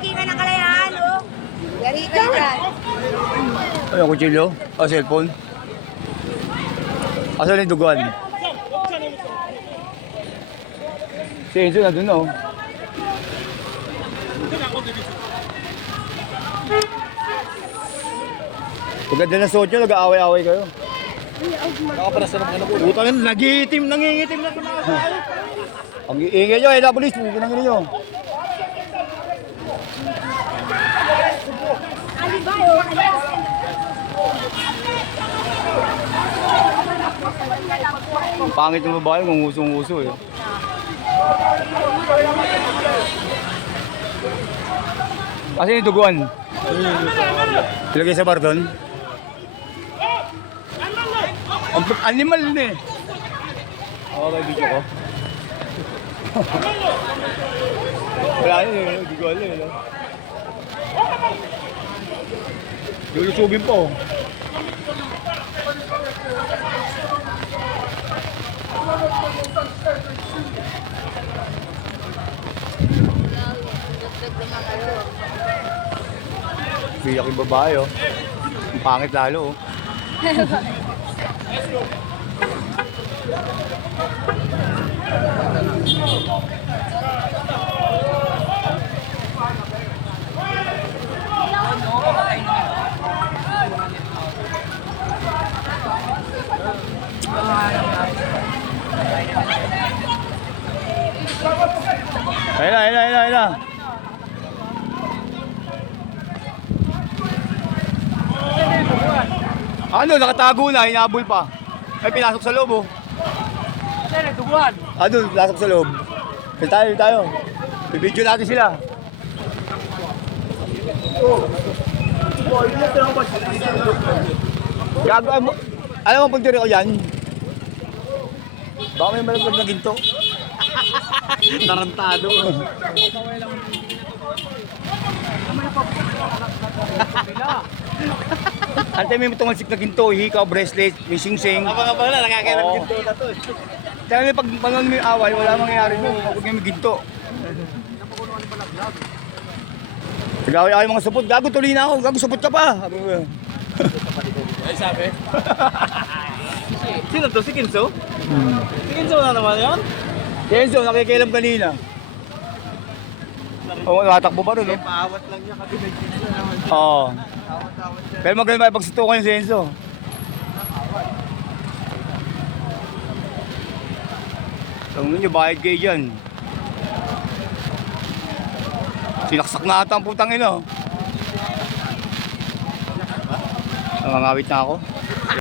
Marikina ng Kalayaan, oh. Yari ka dyan. Ay, ang kutsilyo? O, cellphone? Asan yung duguan? Si Enzo na dun, oh. Pagkanda ng sotyo, nag-aaway-aaway kayo. Nakaparasa ng mga nabulo. Utang yun, nangingitim na kumakasal. Ang iingay nyo, eh, napulis, pinangin nyo. Ang pangit ng babae, ngusong-nguso eh. Kasi yung duguan. Ilagay sa bar doon. Ang animal na eh. Okay, video ko. Wala yun eh, hindi ko alam eh. Lulusubin po. Biyak yung babae oh. Ang pangit lalo oh. Ayun na. Ano, nakatago na, hinabol pa. Ay, pinasok sa loob oh. Ano, nagduguan? Ano, pinasok sa loob. Tayo. Bibidyo natin sila. Gago, alam mo punti rin ko yan? Baka may malaglag na ginto. Tarantado. Antay may tumalsik na ginto, hikaw, bracelet, may sing-sing. Abang-abang na, nakakairap Oo. ginto na to. Kaya may pag may away, wala mangyayari mo kapag may ginto. Tagaway mga supot, gago tuloy na ako, gago supot ka pa. Ay, sabi. Sino to? Si Kinso? Si Kinso na naman yan? Kenzo, nakikialam kanina. Oo, nakatakbo pa rin. Oh. Paawat lang niya kasi may Kinso naman. Oo. Awat-awat siya. Pero magaling makipagsutukan yung si Enzo. Tangan nyo, bakit kayo dyan? Sinaksak na ata ang putang ina. Nangangawit na ako.